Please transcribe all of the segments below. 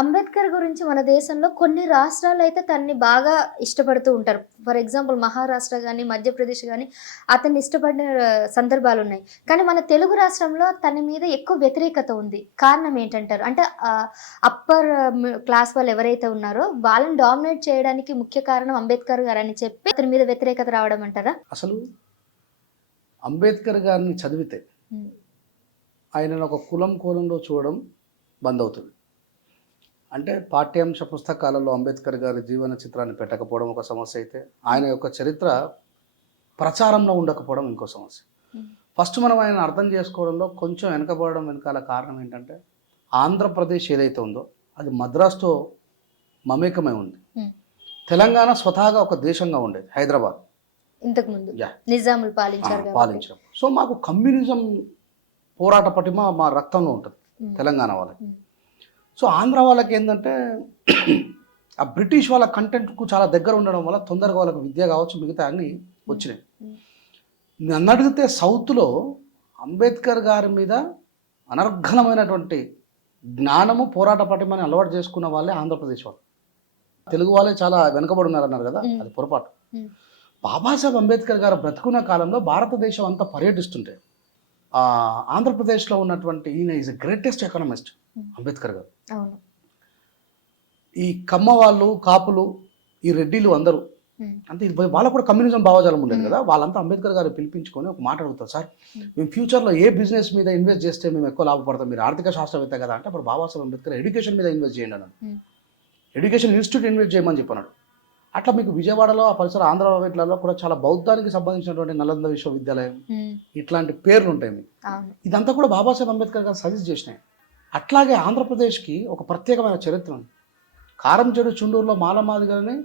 అంబేద్కర్ గురించి మన దేశంలో కొన్ని రాష్ట్రాలు అయితే తనని బాగా ఇష్టపడుతూ ఉంటారు. ఫర్ ఎగ్జాంపుల్ మహారాష్ట్ర గానీ, మధ్యప్రదేశ్ గానీ అతన్ని ఇష్టపడిన సందర్భాలు ఉన్నాయి. కానీ మన తెలుగు రాష్ట్రంలో తన మీద ఎక్కువ వ్యతిరేకత ఉంది. కారణం ఏంటంటారు? అంటే అప్పర్ క్లాస్ వాళ్ళు ఎవరైతే ఉన్నారో వాళ్ళని డామినేట్ చేయడానికి ముఖ్య కారణం అంబేద్కర్ గారని చెప్పి అతని మీద వ్యతిరేకత రావడం అంటారా? అసలు అంబేద్కర్ గారిని చదివితే ఆయనను ఒక కోణంలో చూడడం బంద్ అవుతుంది. అంటే పాఠ్యాంశ పుస్తకాలలో అంబేద్కర్ గారి జీవన చిత్రాన్ని పెట్టకపోవడం ఒక సమస్య అయితే, ఆయన యొక్క చరిత్ర ప్రచారంలో ఉండకపోవడం ఇంకో సమస్య. ఫస్ట్ మనం ఆయన అర్థం చేసుకోవడంలో కొంచెం వెనకబడడం వెనకాల కారణం ఏంటంటే, ఆంధ్రప్రదేశ్ ఏదైతే ఉందో అది మద్రాసుతో మమేకమై ఉంది. తెలంగాణ స్వతహాగా ఒక దేశంగా ఉండేది, హైదరాబాద్ ఇంతకుముందు నిజాములు పాలించారు. సో మాకు కమ్యూనిజం పోరాట పటిమ మా రక్తంలో ఉంటుంది తెలంగాణ వాళ్ళకి. సో ఆంధ్ర వాళ్ళకి ఏంటంటే ఆ బ్రిటిష్ వాళ్ళ కంటెంట్కు చాలా దగ్గర ఉండడం వల్ల తొందరగా వాళ్ళకి విద్య కావచ్చు, మిగతా అన్నీ వచ్చినాయి. నన్ను అడిగితే సౌత్లో అంబేద్కర్ గారి మీద అనర్ఘనమైనటువంటి జ్ఞానము పోరాట పటిమని అలవాటు చేసుకున్న వాళ్ళే ఆంధ్రప్రదేశ్ వాళ్ళు. తెలుగు వాళ్ళే చాలా వెనుకబడి ఉన్నారన్నారు కదా, అది పొరపాటు. బాబాసాహెబ్ అంబేద్కర్ గారు బ్రతుకున్న కాలంలో భారతదేశం అంతా పర్యటిస్తుంటే ఆంధ్రప్రదేశ్లో ఉన్నటువంటి ఈయన ఈజ్ గ్రేటెస్ట్ ఎకనామిస్ట్ అంబేద్కర్ గారు. ఈ కమ్మ వాళ్ళు, కాపులు, ఈ రెడ్డిలు అందరూ అంటే వాళ్ళకు కూడా కమ్యూనిజం భావజాలం ఉండేది కదా. వాళ్ళంతా అంబేద్కర్ గారు పిలిపించుకొని ఒక మాట అడుగుతారు, సార్ మేము ఫ్యూచర్లో ఏ బిజినెస్ మీద ఇన్వెస్ట్ చేస్తే మేము ఎక్కువ లాభపడతాం, మీరు ఆర్థిక శాస్త్రవేత్త కదా అంటే, అప్పుడు బాబాసాహెబ్ అంబేద్కర్ ఎడ్యుకేషన్ మీద ఇన్వెస్ట్ చేయండి అన్నాడు. ఎడ్యుకేషన్ ఇన్స్టిట్యూట్ ఇన్వెస్ట్ చేయమని చెప్పన్నాడు. అట్లా మీకు విజయవాడలో ఆ పరిసర ఆంధ్ర వీటిలలో కూడా చాలా బౌద్ధానికి సంబంధించినటువంటి నలంద విశ్వవిద్యాలయం ఇట్లాంటి పేర్లు ఉంటాయి మీకు. ఇదంతా కూడా బాబాసాహెబ్ అంబేద్కర్ గారు సజెస్ట్ చేసినాయి. అట్లాగే ఆంధ్రప్రదేశ్కి ఒక ప్రత్యేకమైన చరిత్ర ఉంది. కారంచేడు చుండూరులో మాలమాదిగలని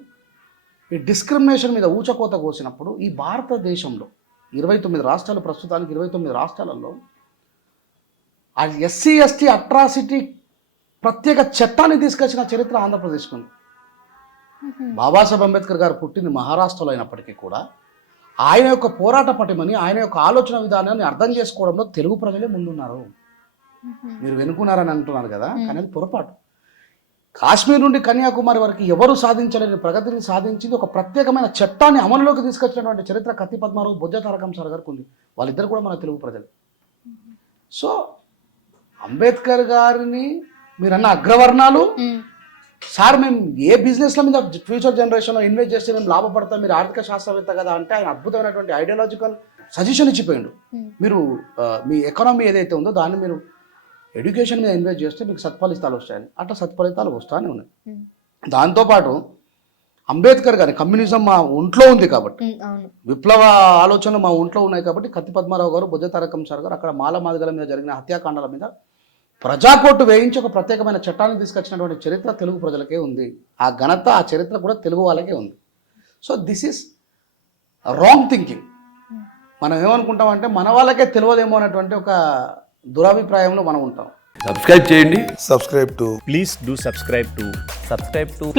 ఈ డిస్క్రిమినేషన్ మీద ఊచకోత కోసినప్పుడు ఈ భారతదేశంలో 29 రాష్ట్రాలు, ప్రస్తుతానికి 29 రాష్ట్రాలలో ఆ ఎస్సీ ఎస్టీ అట్రాసిటీ ప్రత్యేక చట్టాన్ని తీసుకొచ్చిన చరిత్ర ఆంధ్రప్రదేశ్కి ఉంది. బాబాసాహెబ్ అంబేద్కర్ గారు పుట్టింది మహారాష్ట్రలో అయినప్పటికీ కూడా ఆయన యొక్క పోరాట పటిమని, ఆయన యొక్క ఆలోచన విధానాన్ని అర్థం చేసుకోవడంలో తెలుగు ప్రజలే ముందున్నారు. మీరు వెనుకున్నారని అంటున్నారు కదా, కానీ అది పొరపాటు. కాశ్మీర్ నుండి కన్యాకుమారి వరకు ఎవరు సాధించలేని ప్రగతిని సాధించింది ఒక ప్రత్యేకమైన చట్టాన్ని అమలులోకి తీసుకొచ్చినటువంటి చరిత్ర కత్తి పద్మారావు, బొజ్జ తారకం సార్ గారికి ఉంది. వాళ్ళిద్దరు కూడా మన తెలుగు ప్రజలు. సో అంబేద్కర్ గారిని మీరన్న అగ్రవర్ణాలు, సార్ మేము ఏ బిజినెస్ల మీద ఫ్యూచర్ జనరేషన్లో ఇన్వెస్ట్ చేస్తే మేము లాభపడతాం, మీరు ఆర్థిక శాస్త్రవేత్త కదా అంటే ఆయన అద్భుతమైనటువంటి ఐడియాలజికల్ సజెషన్ ఇచ్చిపోయిండు. మీరు మీ ఎకానమీ ఏదైతే ఉందో దాన్ని మీరు ఎడ్యుకేషన్ మీద ఇన్వెస్ట్ చేస్తే మీకు సత్ఫలితాలు వస్తాయని, అట్లా సత్ఫలితాలు వస్తానే ఉన్నాయి. దాంతోపాటు అంబేద్కర్ గారి కమ్యూనిజం మా ఒంట్లో ఉంది కాబట్టి, విప్లవ ఆలోచనలు మా ఒంట్లో ఉన్నాయి కాబట్టి కత్తి పద్మారావు గారు, బొజ్జ తారకం సార్ గారు అక్కడ మాల మాదిగల మీద జరిగిన హత్యాకాండాల మీద ప్రజాకోర్టు వేయించి ఒక ప్రత్యేకమైన చట్టాన్ని తీసుకొచ్చినటువంటి చరిత్ర తెలుగు ప్రజలకే ఉంది. ఆ ఘనత, ఆ చరిత్ర కూడా తెలుగు వాళ్ళకే ఉంది. So this is wrong thinking. మనం ఏమనుకుంటామంటే మన వాళ్ళకే తెలియదేమో అనేటువంటి ఒక దురాభిప్రాయంలో మనం ఉంటాం. సబ్స్క్రైబ్ చేయండి. Please do subscribe to.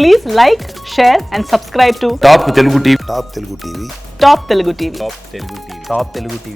Please like, share and subscribe to top Telugu TV. Top Telugu TV.